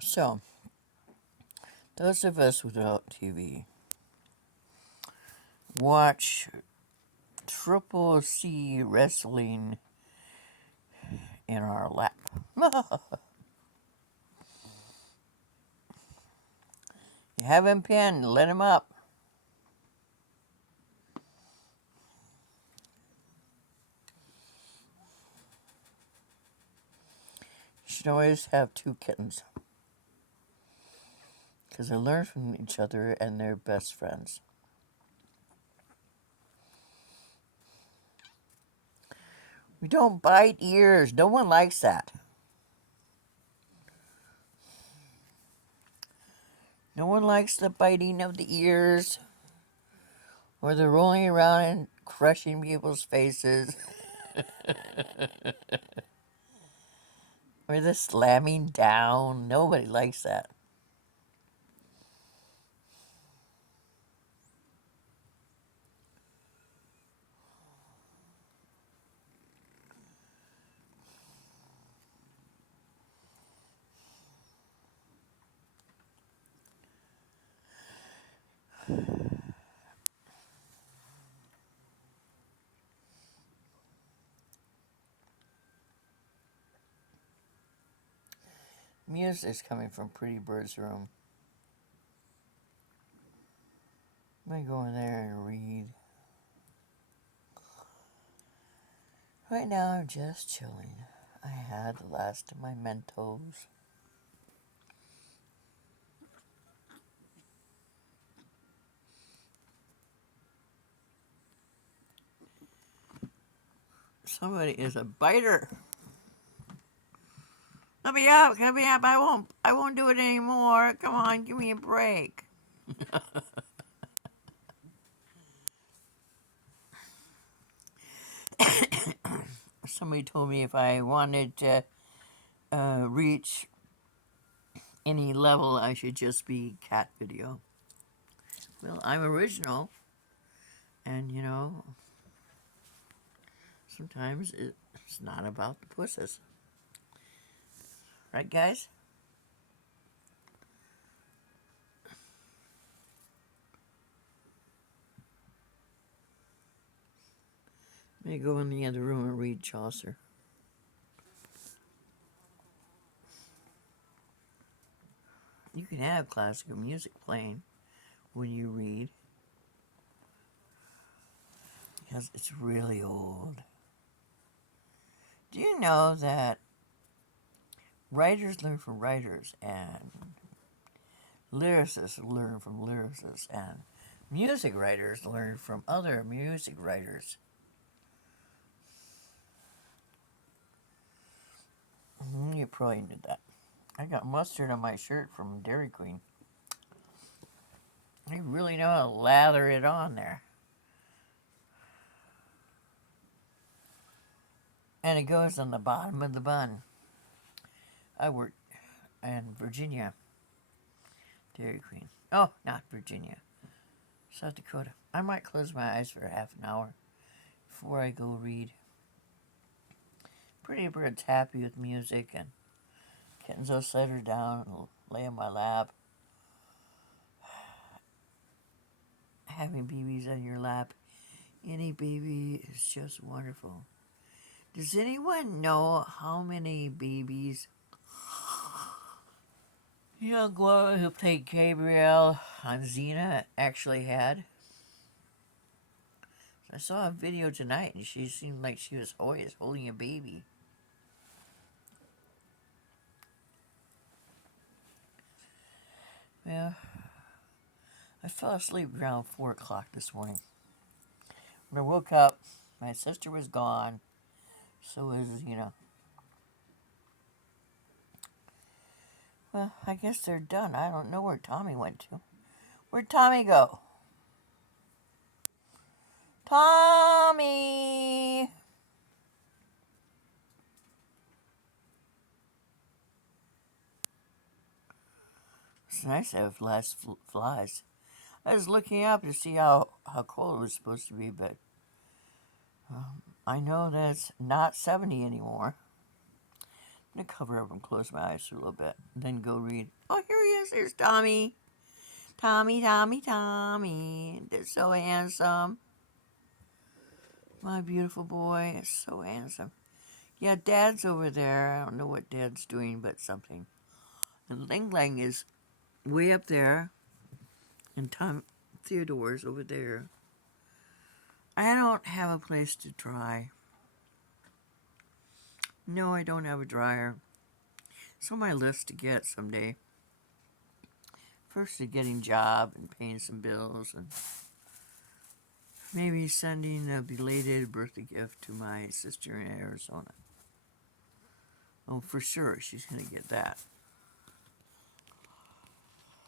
So, those of us without TV watch Triple C wrestling in our lap. You have him pinned, let him up. You should always have two kittens because they learn from each other and they're best friends. We don't bite ears. No one likes that. No one likes the biting of the ears or the rolling around and crushing people's faces or the slamming down. Nobody likes that. Music's coming from Pretty Bird's room. Let me go in there and read. Right now I'm just chilling. I had the last of my Mentos. Somebody is a biter. Let me up, let me up. I won't do it anymore. Come on, give me a break. Somebody told me if I wanted to reach any level, I should just be cat video. Well, I'm original, and sometimes it's not about the pusses. Right, guys? Let me go in the other room and read Chaucer. You can have classical music playing when you read because it's really old. Do you know that writers learn from writers and lyricists learn from lyricists and music writers learn from other music writers? You probably did that. I got mustard on my shirt from Dairy Queen. I really know how to lather it on there. And it goes on the bottom of the bun. I worked in Virginia, Dairy Queen. Oh, not Virginia, South Dakota. I might close my eyes for half an hour before I go read. Pretty Bird's happy with music, and kittens will set her down and lay on my lap. Having babies on your lap, any baby is just wonderful. Does anyone know how many babies young woman who played Gabrielle on Xena actually had? I saw a video tonight and she seemed like she was always holding a baby. Well, I fell asleep around 4 o'clock this morning. When I woke up, my sister was gone. So was. Well, I guess they're done. I don't know where Tommy went to. Where'd Tommy go? Tommy! It's nice to have less flies. I was looking up to see how cold it was supposed to be, but I know that it's not 70 anymore. I'm gonna cover up and close my eyes for a little bit, and then go read. Oh, here he is. There's Tommy. Tommy, Tommy, Tommy. They're so handsome. My beautiful boy is so handsome. Yeah, Dad's over there. I don't know what Dad's doing, but something. And Ling Lang is way up there, and Tom Theodore's over there. I don't have a place to dry. No, I don't have a dryer. It's on my list to get someday. First, getting a job and paying some bills, and maybe sending a belated birthday gift to my sister in Arizona. Oh, for sure, she's going to get that.